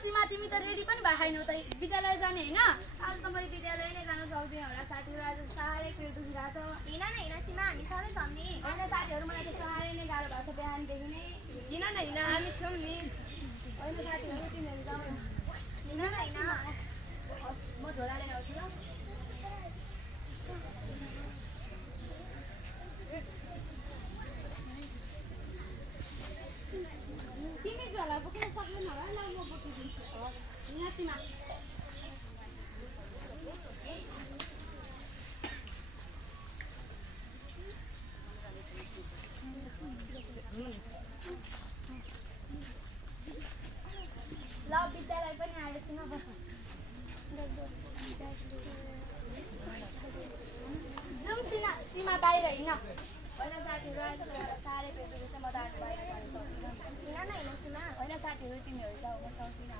सीमा तिमी त रेडी पनि भएनौ त विद्यालय जाने हैन आज त मैले विद्यालय नै जान सक्दिनँ होला साथीहरु आज साह्रै पेट दुखिरहेछ हिँड न हिँड सीमा हामी सधैँ छौँ नि हैन साथीहरु मलाई त साह्रै नै गाह्रो भएको छ बिहानदेखि नै हिँड न हिँड हामी छौँ नि हैन साथीहरु तिमीहरु जाऊ हिँड न हिँड म झोला लिएर आउँछु ल तिमी झोला बोक्न सक्दैन होला ल म बोकिदिन्छु यहाँ सीमा ल विद्यालय पनि आयो सीमा बस जाउँ सीमा बाहिर हिँड होइन साथीहरू आज साह्रै पेट दुखेछ म त आज बाहिर जानु सक्दिनँ हिँड न हिँड सीमा होइन साथीहरू तिमीहरू जाऊ म सक्दिनँ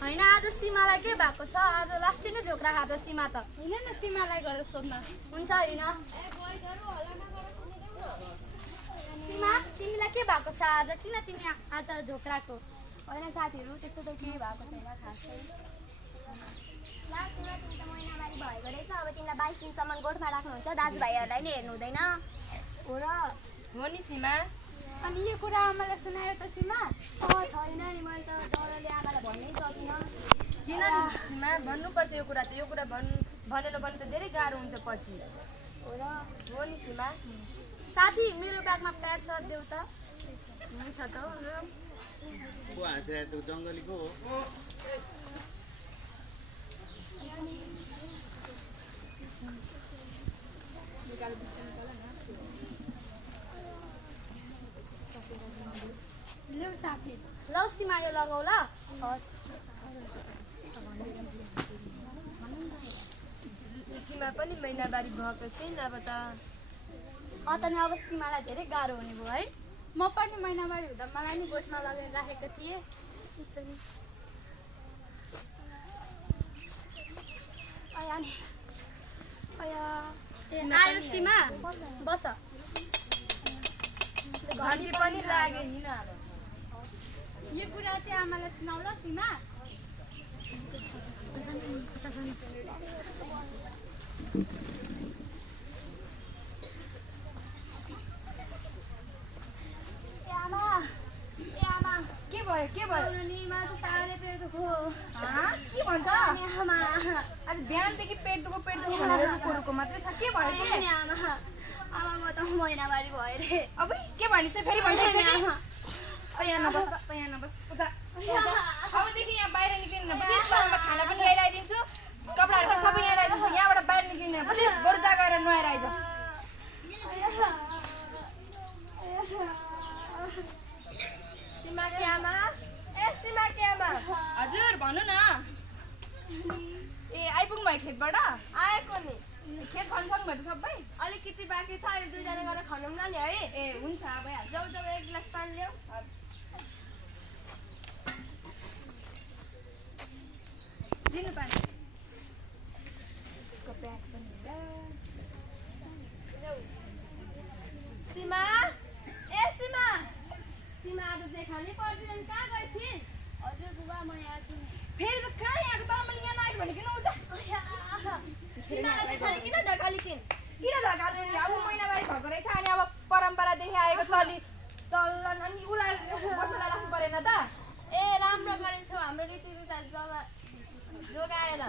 होइन आज सीमालाई के भएको छ आज लास्टै नै झोक्रा खाँदो सीमा त हिँड न सीमालाई गएर सोध्न हुन्छ हिँड सीमा तिमीलाई के भएको छ आज किन तिमी आज झोक्राको होइन साथीहरू त्यस्तो त केही भएको छैन खासै ल सीमा तिमी त महिनावारी भएको रहेछ अब तिमीलाई 22 दिनसम्म गोठमा राख्नुहुन्छ दाजुभाइहरूलाई नि हेर्नु हुँदैन हो र हो नि सीमा अनि यो कुरा आमालाई सुनायो त सीमा छैन नि मैले त डरले आमालाई भन्नै सकिनँ किन नि सीमा भन्नुपर्छ यो कुरा भनेर भने त धेरै गाह्रो हुन्छ पछि हो र हो नि सीमा साथी मेरो ब्यागमा प्याड सर्ट देऊ त हुन्छ त को हाँसिरहेको त्यो जङ्गलीको हो साथी ल सीमा यो लगाऊ ल सीमा पनि महिनावारी भएको छैन अब त नि अब सीमालाई धेरै गाह्रो हुने भयो है म पनि महिनावारी हुँदा मलाई नि गोठमा लगेर राखेको थिएँ आयो सीमा बस घन्टी पनि लाग्यो हिँड अब यो कुरा चाहिँ आमालाई सुनाउ ल सीमा के भयो नि मलाई त साह्रै पेट दुखो के भन्छ आज बिहानदेखि पेट दुखो भनेर रुको मात्रै छ के भयो नि आमा म त महिनावारी भयो रे अब के भनिस् फेरि यहाँ नबस उता अबदेखि यहाँ बाहिर निक्लिनु खाना पनि यहीँ ल्याइदिन्छु कपडाहरू पनि सबै यहाँ ल्याइदिन्छु यहाँबाट बाहिर निक्लिनु बरु जा गएर नुहाएर आइज सीमा के आमा हजुर भन्नु न ए आइपुग्नु भयो खेतबाट आएको नि खेत खन्छन् भयो सबै अलिकति बाँकी छ अहिले दुईजना गरेर खनौँ न नि है ए हुन्छ भइहाल्छ जाऊ जाऊ एक गिलास पानी ल्याऊ दिनु पानी सीमा सीमा आज देखानै पर्दैन कहाँ गएछिन् हजुर बुबा म यहाँ छु फेरि त कहाँ यहाँको तर मैले यहाँ नआएको भने किन उता सीमालाई त्यसरी किन ढकालिकिन् किन ढकाल्नु अब महिनावारी भएको रहेछ अनि अब परम्परादेखि आएको चलन अनि उसलाई बस्नुलाई राख्नु परेन त ए राम्रो गरेछौ हाम्रो रीतिरिवाज जोगाएन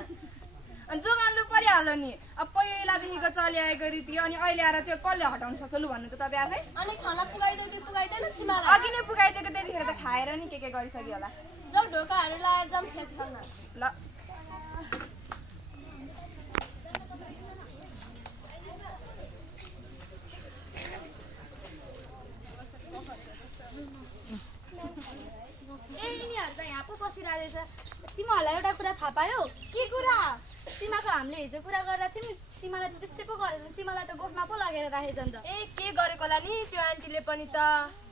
अनि जोगाउनु परिहाल्यो नि अब पहिलादेखिको चलिआएको रीति अनि अहिले आएर चाहिँ कसले हटाउनु सक्छ लु भन्नु त तपाईँ आफै अनि खाना पुगाइदैन सीमालाई अघि नै पुगाइदिएको त्यतिखेर त खाएर नि के गरिसक्यो होला जाऊ ढोकाहरू लाएर जाउँ खेत खेल्न ल यिनीहरू त यहाँ पो बसिरहेछ तिमीहरूलाई एउटा कुरा थाहा पायो के कुरा सीमाको हामीले हिजो कुरा गर्दा थियौँ सीमालाई त त्यस्तै पो गरेर सीमालाई त गोठमा पो लगेर राखेछ नि त ए के गरेको होला नि त्यो आन्टीले पनि त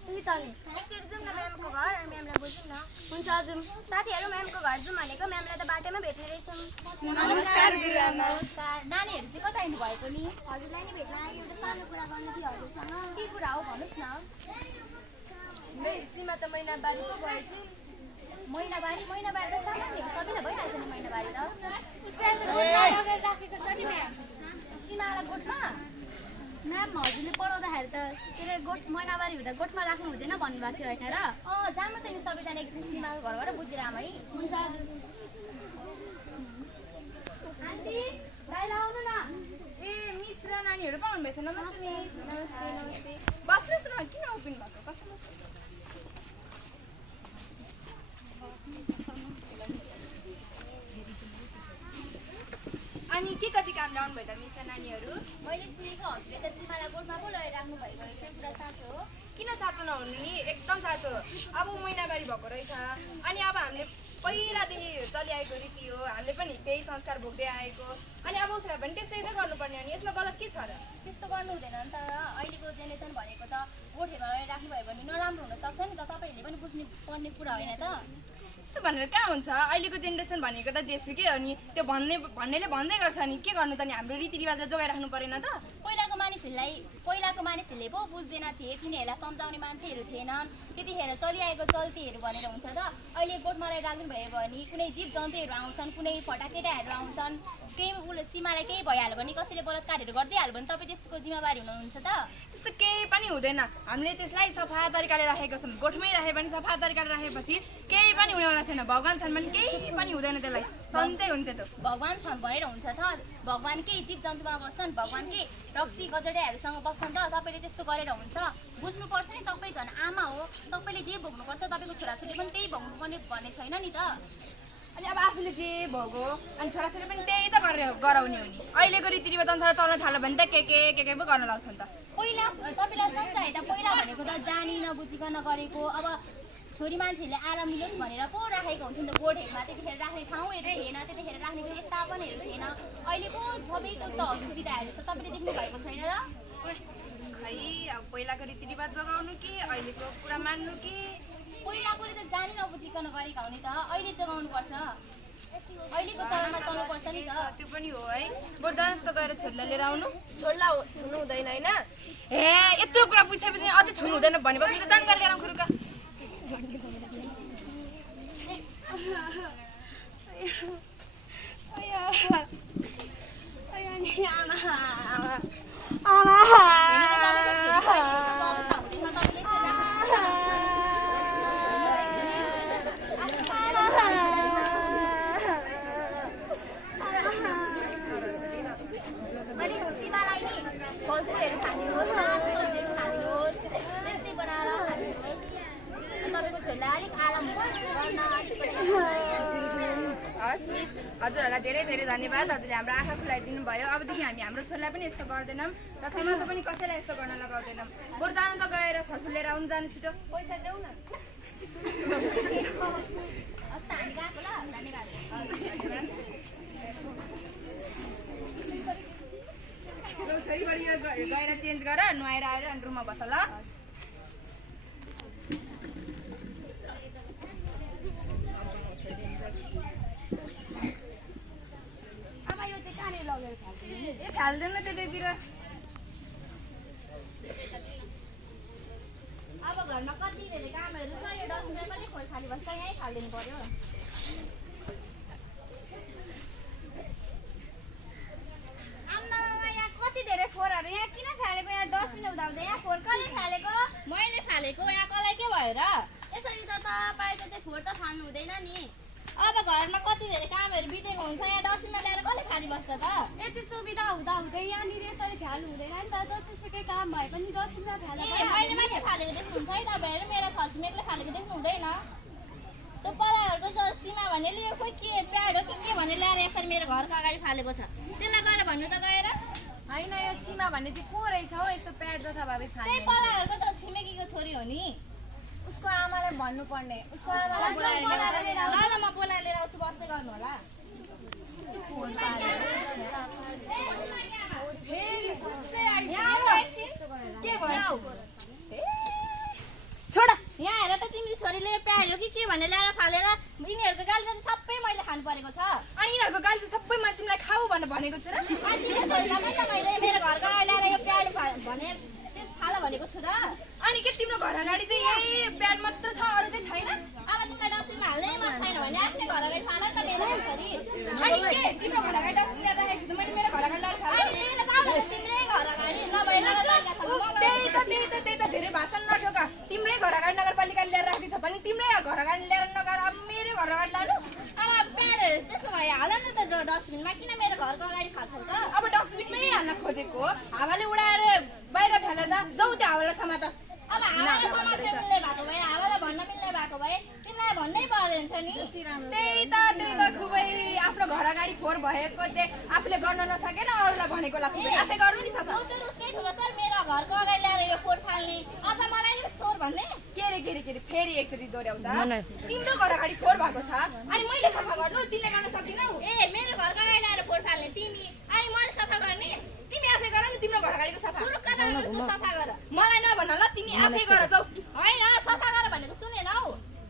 त्यही त नि एकचोटि जाउँ न म्यामको घर म्यामलाई बुझौँ न हुन्छ जाउँ साथीहरू म्यामको घर जाउँ भनेको म्यामलाई त बाटोमा भेट्ने रहेछौँ नमस्कार गुरुआमा नानीहरू चाहिँ कता हिँड्नु भएको नि हजुरलाई नि भेट्न लागि एउटा सानो कुरा गर्नु थियो हजुरसँग के कुरा हो भन्नुहोस् न सीमा त महिनावारी पो भएछ महिनावारी त सामान्य हो सबैलाई भइरहेछ नि महिनावारी त उसले त गोठमा लगेर राखेको छ नि म्याम सीमालाई गोठमा म्याम हजुरले पढाउँदाखेरि त के अरे महिनावारी हुँदा गोठमा राख्नु हुँदैन भन्नुभएको थियो होइन र जानु त नि सबैजना एकदिन सीमाको घरबाट बुझेर आमा है हुन्छ आन्टी बाहिर आउनु न ए मिस र नानीहरू पो आउनुभएछ नमस्ते मिस नमस्ते बस्नुहोस् न किन उभिनु भएको कस्तो अनि के कति कामले आउनुभयो त मिस र नानीहरू मैले सुनेको हजुरले त सीमालाई गोठमा पो लगेर राख्नु भएको रहेछ पुरा साँचो हो किन साँचो नहुनु नि एकदम साँचो अब महिनावारी भएको रहेछ अनि अब हामीले पहिलादेखि चलिआएको रीति हो हामीले पनि त्यही संस्कार भोग्दै आएको अनि अब उसलाई पनि त्यस्तै नै गर्नुपर्ने अनि यसमा गलत के छ र त्यस्तो गर्नु हुँदैन नि त अहिलेको जेनेरेसन भनेको त गोठेमा लगेर राख्नुभयो भने नराम्रो हुनसक्छ नि त तपाईँहरूले पनि बुझ्नु पर्ने कुरा होइन त त्यस्तो भनेर कहाँ हुन्छ अहिलेको जेनेरेसन भनेको त जेसुकै हो नि त्यो भन्नेले भन्दै गर्छ नि के गर्नु त नि हाम्रो रीतिरिवाजलाई जोगाइराख्नु परेन त पहिलाको मानिसहरूले पो बुझ्दैन थिए तिनीहरूलाई सम्झाउने मान्छेहरू थिएनन् त्यतिखेर चलिआएको चल्तीहरू भनेर हुन्छ त अहिले गोठमा लगेर राख्नु भयो भने कुनै जीव जन्तुहरू आउँछन् कुनै फटाकेटाहरू आउँछन् केही उसले सीमालाई केही भइहाल्यो भने कसैले बलात्कारहरू गरिदिइहाल्यो भने तपाईँ त्यसको जिम्मेवारी हुनुहुन्छ त त्यस्तो केही पनि हुँदैन हामीले त्यसलाई सफा तरिकाले राखेको छौँ गोठमै राखे पनि सफा तरिकाले राखेपछि केही पनि हुनेवाला छैन भगवान् छन् भने केही पनि हुँदैन त्यसलाई सन्चै हुन्छ त भगवान् छन् भनेर हुन्छ त भगवान् केही जीव जन्तुमा बस्छन् भगवान् के रक्सी गजडेहरूसँग बस्छन् त तपाईँले त्यस्तो गरेर हुन्छ बुझ्नुपर्छ नि तपाईँ झन् आमा हो तपाईँले जे भोग्नुपर्छ तपाईँको छोराछोरी पनि त्यही भोग्नुपर्ने भन्ने छैन नि त अनि अब आफूले जे भोगो अनि छोराछोरी पनि त्यही त गराउने हो नि अहिलेको रीतिरिवाज अनुसार चल्न थाल्यो भने त के पो गर्न लाग्छ नि त पहिला तपाईँलाई सम्झाए त पहिला भनेको त जानी नबुझिकन गरेको अब छोरी मान्छेहरूले आराम मिलोस् भनेर पो राखेको हुन्छ नि त गोठहरूमा त्यतिखेर राख्ने ठाउँ हेरेर हेरेन त्यतिखेर राख्नेको स्थापनहरू थिएन अहिले पो सबैको त सुविधाहरू छ तपाईँले देख्नु भएको छैन र खै अब पहिलाको रीतिरिवाज जोगाउनु कि अहिलेको कुरा मान्नु कि पहिलाकोले त जानी नबुझिकन गरेका हुने त अहिले जोगाउनुपर्छ अहिलेको चलनमा चल्नुपर्छ नि त त्यो पनि हो है बरु जान जस्तो गएर छोरीलाई लिएर आउनु छोड्ला छुनु हुँदैन होइन ए यत्रो कुरा बुझिसकेपछि अझै छुनु हुँदैन भनेपछि त दान गरेर लिएर आउनु खुरुका हजुरहरूलाई धेरै धेरै धन्यवाद हजुरले हाम्रो आँखा खुलाइदिनु भयो अबदेखि हामी हाम्रो छोरालाई पनि यस्तो गर्दैनौँ र समाजमा पनि कसैलाई यस्तो गर्न लगाउँदैनौँ बरु जानु त गएर फलफुल लिएर आउनु जानु छिटो पैसा देऊ न छोरीबडी गएर चेन्ज गर नुहाएर आएर अनि रुममा बस ल ए फाल्दैन त्यतैतिर अब घरमा कति धेरै कामहरू छ यो डस्टबिन पनि खोल खाली बस्छ यहीँ फालिदिनु पर्यो यहाँ कति धेरै फोहोरहरू यहाँ किन फालेको यहाँ डस्टबिन हुँदा यहाँ फोहोर कसले फालेको मैले फालेको यहाँ कसलाई के भयो र यसरी त तपाईँ त त्यो फोहोर त फाल्नु हुँदैन नि अब घरमा कति धेरै कामहरू बितेको हुन्छ यहाँ डस्टबिनमा ल्याएर कसले फालिबस्छ त यति सुविधा हुँदा हुँदै यहाँनिर यसरी फ्याल्नु हुँदैन नि त जतिसुकै काम भए पनि डस्टबिनमा फ्याल्दा मैले मात्रै फालेको देख्नुहुन्छ है तपाईँहरू मेरो छरछिमेकले फालेको देख्नु हुँदैन त्यो पराहरूको सीमा भन्ने लियो खोइ के प्याड हो के भन्ने ल्याएर यसरी मेरो घरको अगाडि फालेको छ त्यसलाई गएर भन्नु त गएर होइन यो सीमा भन्ने चाहिँ को रहेछ हौ यस्तो प्याड जथा भावी फाल्ने त्यही पराहरूको त छिमेकीको छोरी हो नि उसको आमालाई भन्नुपर्ने उसको आमालाई बोलाएर ल म बोलाएर लिएर आउँछु बस्दै गर्नु होला छोड यहाँ हेर त तिम्रो छोरीले प्याड हो कि के भनेर ल्याएर फालेर यिनीहरूको गाली चाहिँ सबै मैले खानु परेको छ अनि यिनीहरूको गाली चाहिँ सबै मैले तिमीलाई खाऊ भनेर भनेको छु र अनि तिम्रो छोरीलाई पनि त मैले मेरो घरको ल्याएर यो प्याड भनेर फाल भनेको छु त। अनि के तिम्रो घर अगाडि चाहिँ यही प्याड मात्र छ अरू चाहिँ छैन? अब तिमीलाई डस्टबिनमा हाल्नै मन छैन भने आफ्नै घर अगाडि फाल त मेरो कसरी। अनि के तिम्रो घर अगाडि डस्टबिन ल्याएर राखेको छु त मैले मेरो घर अगाडि ल्याएर फाल्छु। अनि लिएर जाऊ भने तिम्रै घर अगाडि नभए त्यही त धेरै भाषण नठोक। तिम्रै घर अगाडि नगरपालिकाले ल्याएर राखेको छ भने तिम्रै घर अगाडि ल्याएर नगर अब मेरो घर अगाडि लानु। अब प्याड त्यसो भए हाल न त डस्टबिनमा, किन मेरो घरको अगाडि फाल्छौ त? अब डस्टबिनमै हाल्न खोजेको हावाले उडाएर बाहिर फ्याले त जाऊ त्यो हावालाई समात। अब हावालाई समात्न मिल्ने भएको भए, हावालाई भन्न मिल्ने भएको भए तिमीलाई भन्नै पर्दैन थियो नि। त्यही त खुबै आफ्नो घर अगाडि फोहोर भएको आफूले गर्न नसकेन अरूलाई भनेको खुबै आफै गर्नु नि सफा। त उसकै ठुलो सर मेरो घरको अगाडि ल्याएर यो फोहोर फाल्ने अझ मलाई नि सोर भन्ने। के रे फेरि एकचोटि दोहोऱ्याउँदा तिम्रो घर अगाडि फोहोर भएको छ अनि मैले सफा गर्नु तिमीले गर्न सक्दिनौ? ए मेरो घरको अगाडि ल्याएर फोहोर फाल्ने तिमी, अनि मैले सफा गर्ने? तिमी आफै गर नि तिम्रो घर अगाडिको सफा। पुरुक्क त तँ सफा गर। मलाई नभन ल तिमी आफै गर जाऊ। होइन सफा गर भनेको सुनेन हौ।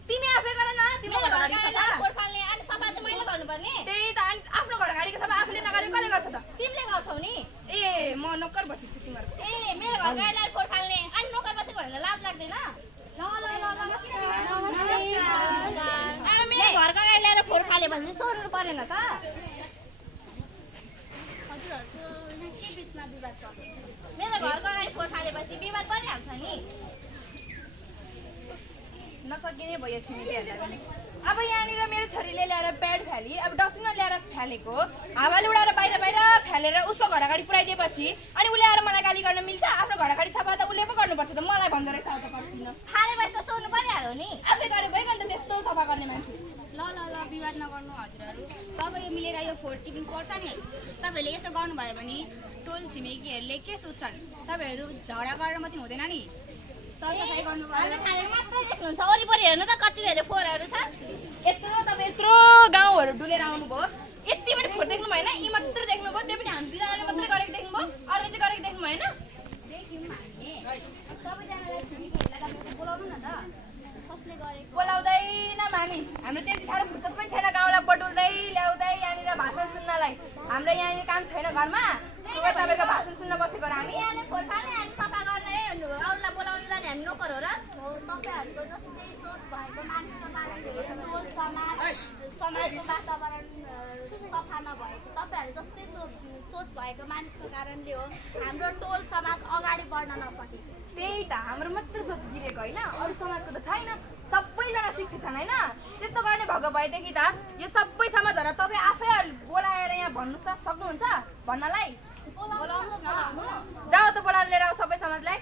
तिमी आफै गर न तिम्रो मेरो घर घरको अगाडिको अगाडि सफा। ल्याएर फोहोर फाल्ने अनि सफा चाहिँ मैले गर्नुपर्ने। त्यही त अनि आफ्नो घर अगाडिको सफा आफूले नगरेको कसले गर्छ त? तिमीले गर्छौ नि। ए म नोकर बसेको छु तिम्रो। ए मेरो घरको अगाडि ल्याएर फोहोर फाल्ने अनि नोकर बसेको भनेर लाज लाग्दैन? अब मेरो घरको अगाडि ल्याएर फोहोर फाल्यो भने सोर्नु परेन त? मेरो घरको अगाडि फोहोर फालेपछि विवाद परिहाल्छ नि। नसकिने भयो छिमेकीहरूलाई पनि। अब यहाँनिर मेरो छोरीले ल्याएर प्याड फ्याली अब डस्टबिनमा ल्याएर फ्यालेको हावाले उडाएर बाहिर फ्यालेर उसको घर अगाडि पुऱ्याइदिएपछि अनि उसले आएर मलाई गाली गर्न मिल्छ? आफ्नो घर अगाडि सफा त उसले पो गर्नुपर्छ त, मलाई भन्दो रहेछ त गर्दिनँ। फालेपछि त सोर्नु परिहाल्यो नि। आफै गरे भइगयो नि त त्यस्तो सफा गर्ने मान्छे। ल विवाद नगर्नु हजुरहरू, सबै मिलेर यो फोहोर टिप्नु पर्छ नि। तपाईँहरूले यसो गर्नुभयो भने टोल छिमेकीहरूले के सोच्छन्? तपाईँहरू झगडा गरेर मात्रै हुँदैन नि, सरसफाइ गर्नु पर्यो। मात्रै देख्नुहुन्छ वरिपरि हेर्नु त कति धेरै फोहोरहरू छ। यत्रो गाउँहरू डुलेर आउनुभयो यति पनि फोहोर देख्नु भएन? यी मात्रै देख्नुभयो, त्यो पनि हामी दुईजनाले मात्रै गरेको देख्नुभयो, अरूले चाहिँ गरेको देख्नु भएन? सबैजनालाई छिमेकीहरूलाई तपाईँको बोलाउनु न त। कसले गरेको? बोलाउँदैन मामी, हाम्रो त्यति साह्रो फुर्सद पनि छैन गाउँलाई बटुल्दै ल्याउँदै यहाँनिर भाषण सुन्नलाई। हाम्रो यहाँनिर काम छैन घरमा, तपाईँको भाषण सुन्न बसेको र हामी। यहाँले फोहोर फाल्ने अनि सफा गर्ने अरूलाई बोलाउनु जाने हामी नोकर हो र? तपाईँहरूको जस्तै सोच भएको मानिसको कारणले टोल समाजको वातावरण सफा नभएको तपाईँहरू जस्तै सोच भएको मानिसको कारणले हो हाम्रो टोल समाज अगाडि बढ्न नसकेको। त्यही त हाम्रो मात्र सोच गिरेको होइन, अरू समाजको त छैन। सबैजना शिक्षित छन् होइन? त्यस्तो गर्ने भएको भएदेखि त यो सबै समाजहरू तपाईँ आफै बोलाएर यहाँ भन्नुहोस् त, सक्नुहुन्छ भन्नलाई? बोलाउनुहोस् न। जाऊ त बोलाएर लिएर आऊ सबै समाजलाई।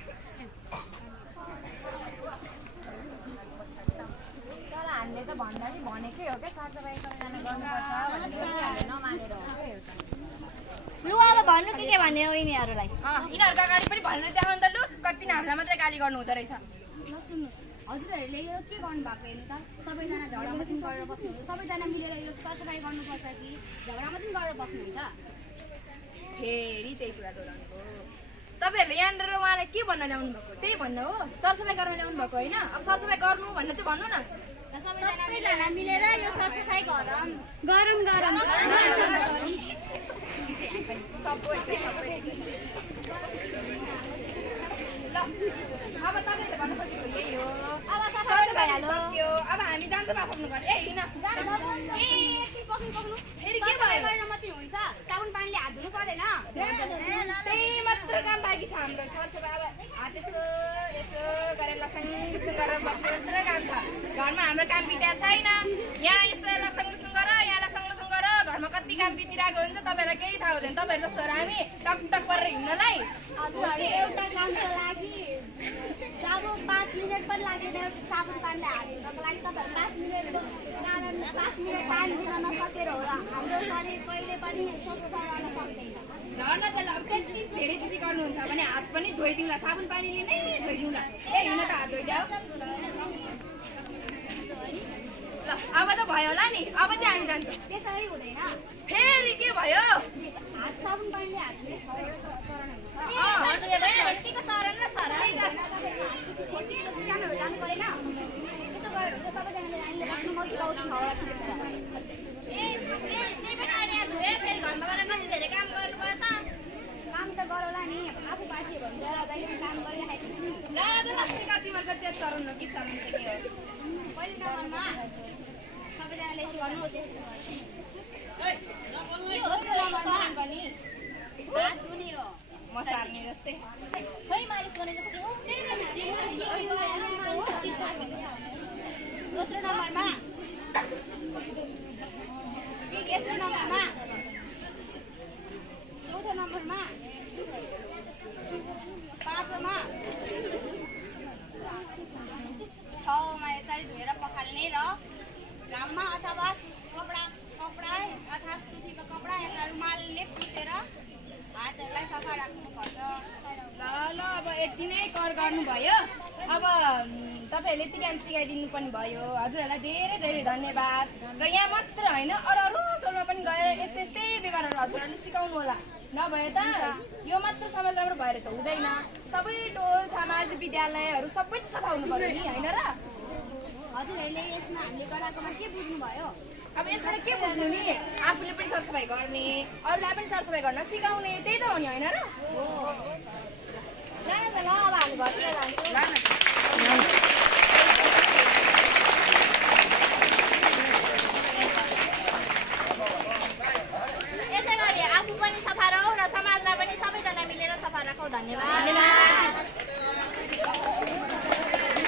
तर हामीले त भन्दा नि भनेकै हो क्या, सरसफाइ सबैजना गर्नुपर्छ भनेर नमानेर हो क्या एउटा। लु अब भन्नु के भन्ने हो यिनीहरूलाई? यिनीहरूको अगाडि पनि भनेर देखाउनु त लु, कति नै हामीलाई मात्रै गाली गर्नु हुँदो रहेछ। ल सुन्नुहोस्, हजुरहरूले यो के गर्नुभएको हेर्नु त? सबैजना झगडा मात्रै गरेर बस्नुहुन्छ, सबैजना मिलेर यो सरसफाइ गर्नुपर्छ कि झगडा मात्रै गरेर बस्नुहुन्छ? फेरि त्यही कुरा दोहोऱ्याउनु भयो। तपाईँहरूले यहाँनिर उहाँलाई के भन्न ल्याउनु भएको? त्यही भन्न हो, सरसफाइ गर्न ल्याउनु भएको होइन? अब सरसफाइ गर्नु भन्ने चाहिँ भन्नु न। सबैजना मिलेर यो सरसफाइ गरौँ। अब तपाईँहरूले भन्नु खोजेको यही हो। अब सरसफाइ सक्यो, अब हामी जान्छौँ आफ्नो घर। ए हिँड फेरि के भयो? मात्रै हुन्छ, साबुन पानीले हात धुनु पर्दैन? त्यही मात्र काम बाँकी छ हाम्रो। सरसफाइ अब हात यसो गरेर लसङ गरेर बस्ने मात्रै काम छ। घरमा हाम्रो काम बित्या छैन। यहाँ यस्तो लसङ गर, यहाँ लसङ गर, घरमा कति काम बितिरहेको हुन्छ तपाईँहरूलाई केही थाहा हुँदैन। तपाईँहरू जस्तो हामी टक टक गरेर हिँड्नलाई एउटा कामको लागि जब 5 मिनट पनि लागेन साबुन पानीले हात धुनको लागि तपाईँहरू 5 मिनटको कारण 5 मिनट टाइम दिन नसकेर हो र हाम्रो शरीर कहिले पनि स्वच्छ रहन सक्दैन। ल त ल, अब त्यति धेरै चिज गर्नुहुन्छ भने हात पनि धोइदिउँला, साबुन पानीले नै धोइदिउँला। ए हिँड्न त हात धोइदेऊ। ल अब त भयो होला नि, अब चाहिँ हामी जान्छौँ। त्यसरी हुँदैन। फेरि के भयो? हात साबुन पानीले हात धुने रस्सीको चरण र सरा जानु परेन। त्यसो गरेर सबैजनाले हामीले आफ्नो मसला त्यही पनि अहिले यहाँ धोए फेरि घरमा गएर कति धेरै काम गर्नुपर्छ। काम त गरौँला नि, आफू बाँच्यो भने जहिले पनि काम गरिराखेको सरले गर्नु त्यस्तो दोस्रो नम्बरमा पनि हात धुने हो म सार्ने जस्तै खै मालिस गर्ने जस्तो हो दोस्रो नम्बरमा तेस्रो नम्बरमा चौथो नम्बरमा पाँचौँमा छौँमा यसरी धोएर पखाल्ने र घाममा अथवा कपडा अथवा सुतीको कपडा या रुमालले पुसेर हातहरूलाई सफा राख्नुपर्छ ल अब यति नै कर गर्नुभयो अब तपाईँहरूले यति काम सिकाइदिनु पनि भयो हजुरहरूलाई धेरै धेरै धन्यवाद र यहाँ मात्र होइन अरू टोलमा पनि गएर यस्तै यस्तै व्यवहारहरू हजुरहरूले सिकाउनु होला नभए त यो मात्र समाज राम्रो भएर त हुँदैन सबै टोल समाज विद्यालयहरू सबै सफा हुनु पर्यो नि होइन र हजुरहरूले यसमा हामीले गराएकोमा के बुझ्नुभयो अब यसबाट के बुझ्नु नि आफूले पनि सरसफाइ गर्ने अरूलाई पनि सरसफाइ गर्न सिकाउने त्यही त